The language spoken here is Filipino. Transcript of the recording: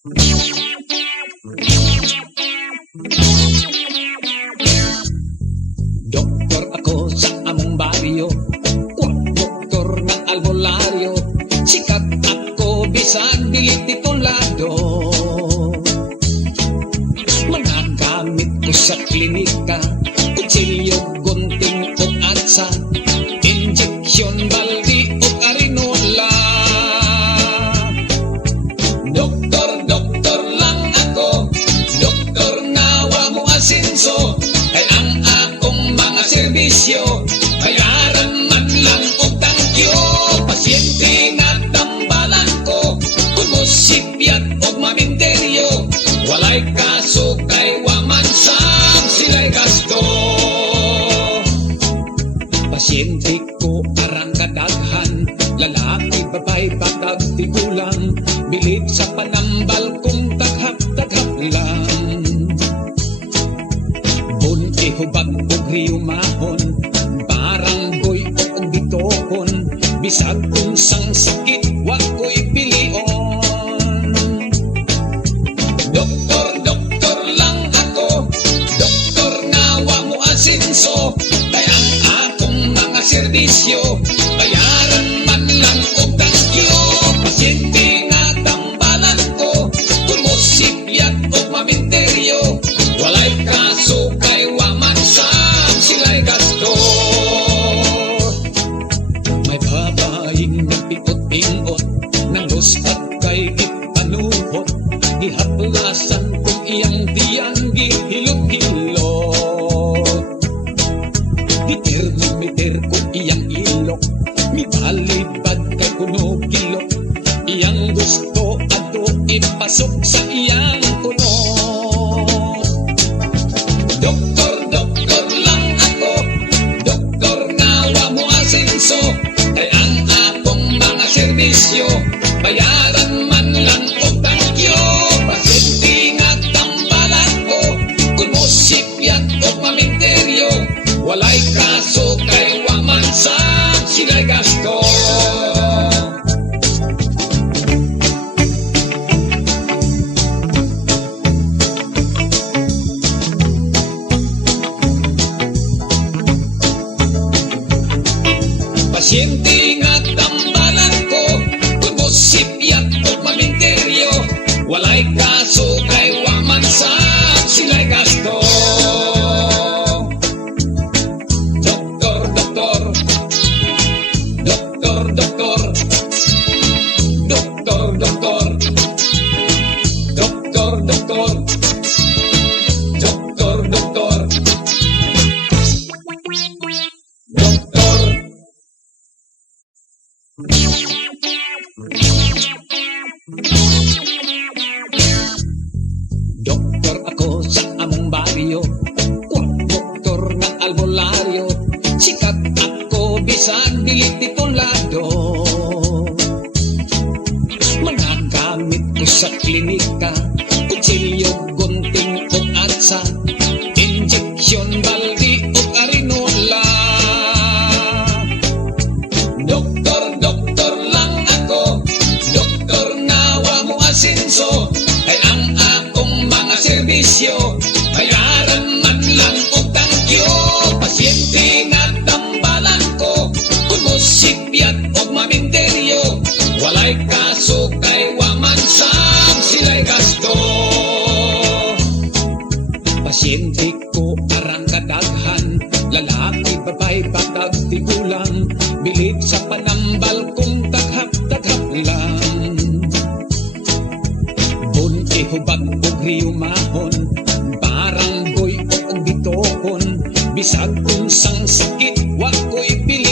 Doktor ako sa among baryo, doktor ng albularyo. Sikat ako bisan dili titulado. Mga gamit ko sa klinika, kutsilyo, gunting o atsa, injeksyon, baldi o arinola. Doktor lang ako, doktor nga mo asinso, kay ang akong mga serbisyo, bayaran man lang og tangkyo. Pasyente nga tambalan ko, kung musipyat og maminteryo, walay kaso kay waman sam sila'y gasto. Pasyente ko arang kadaghan, lalaki, babay, batag, tigulang, bilit sa panambal kung taghap-taghap lang. Bun ihubag og riyumahon, baranggoy o bitokon, bisag unsang sakit wa ko'y pilion. Doktor lang ako, doktor nga wa mo asinso, kay ang akong mga serbisyo, bayaran man lang og tangkyo. Pasyente nga tambalan ko, kung musipyat og maminteryo, walay kaso kay waman sam sila'y gasto. May babaeng nagpitot-ingot, nang luspat kay ipanuhot, gihaplasan kung iyang diyang gihilot-hilot. Gitermometer kung iyang ilok, mibalibad kay kuno kilok, iyang gusto ato ipasok sa iyang kunot. Doktor lang ako, doktor nga wa mo asinso, kay ang akong mga serbisyo, bayaran man lang og tangkyo. Pasyente nga tambalan ko, kung musipyat og maminteryo, walay kaso kay waman sam sila'y gasto. Pasyente nga tambalan ko, kung musipyat o maminteryo, walay kaso kay waman sam sila'y gasto. Doktor ako sa among baryo, doktor ng albularyo. Sikat ako bisan dili titulado. Mga gamit ko sa klinika, kutsilyo, gunting o atsa, injeksyon, baldi o arinola. Doktor lang ako, doktor nga wa mo asinso, kay ang akong mga serbisyo, bayaran man lang og tangkyo. Pasyente nga tambalan ko, kung musipyat og maminteryo, walay kaso kay waman sam sila'y gasto. Pasyente ko arang kadaghan, lalaki, babay, batag, tigulang, bilit sa panambal kung taghap-taghap lang. Bun ihubag og riyumahon, baranggoy o bitokon, bisag unsang sakit wa ko'y pili.